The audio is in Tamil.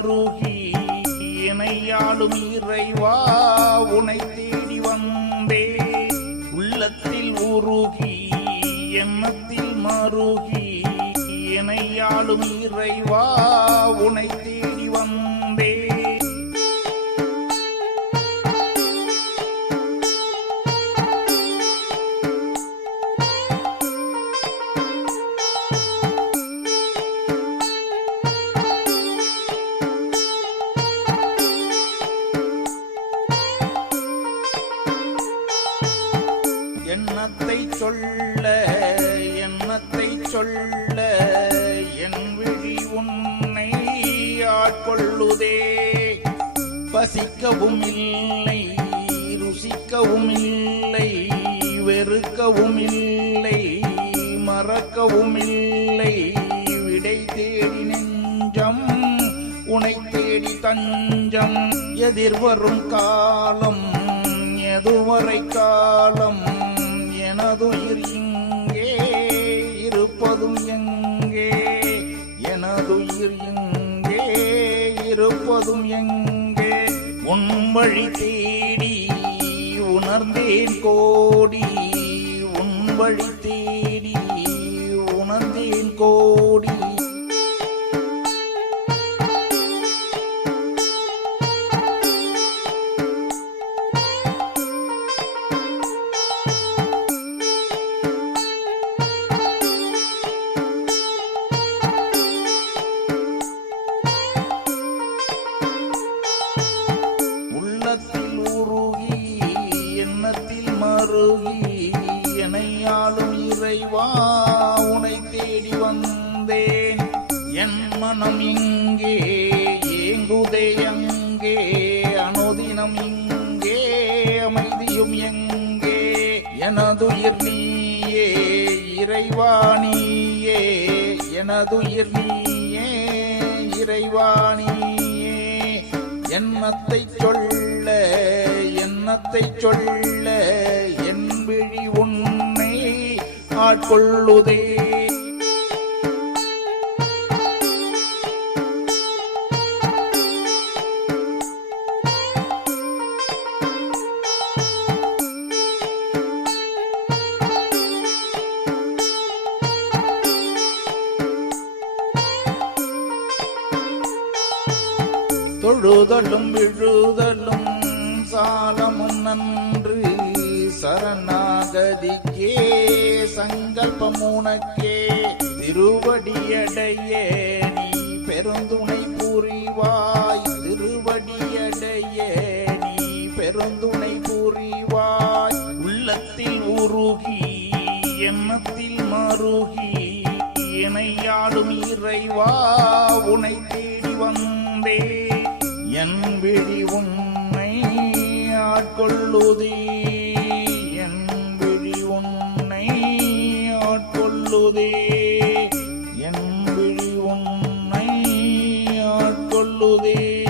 அருகி இணையாளும் இறைவா உனை தேடி வந்தே. உள்ளத்தில் உருகி எண்ணத்தில் மருகி இணையாளும் இறைவா உனை தேடி வந்தே. என்னத்தை சொல்ல என்னத்தை சொல்ல என் விழி உன்னை ஆட்கொள்ளுதே பசிக்கவும் இல்லை ருசிக்கவும் இல்லை வெறுக்கவும் இல்லை மறக்கவும் இல்லை. விடை தேடி நெஞ்சம் உனை தேடி தஞ்சம் எதிர்வரும் காலம் எதுவரை காலம். எனதுயிர் இங்கே இருப்பதும் எங்கே எனதுயிர் இங்கே இருப்பதும் எங்கே உன் வழி தேடி உணர்ந்தேன் கோடி உன் வழி தேடி அருகி மருகி எனையாளும் இறைவா உனை தேடி வந்தேன். என் மனம் இங்கே ஏங்குதே அங்கே அனுதினம் இங்கே அமைதியும் எங்கே. எனதுயிர் நீயே இறைவா நீயே எனதுயிர் நீயே இறைவா நீயே. எண்ணத்தை சொல்ல எண்ணத்தை சொல்ல விழி உன்னை ஆட்கொள்ளுதே தொழுதலும் விழுதலும் சாலமும் நன்று. சரணாகதிக்கே சங்கல்பம் உனக்கே திருவடியடைய நீ பெருந்துணை புரிவாய் திருவடியடையே நீ பெருந்துணை புரிவாய் உள்ளத்தில் உருகி எண்ணத்தில் மருகி இணையாடும் இறைவா உனை தேடி வந்தே. என் விழி உன்னை ஆட்கொள்ளுதே. ஆட்கொள்ளுதே என் விழி உன்னை ஆட்கொள்ளுதே.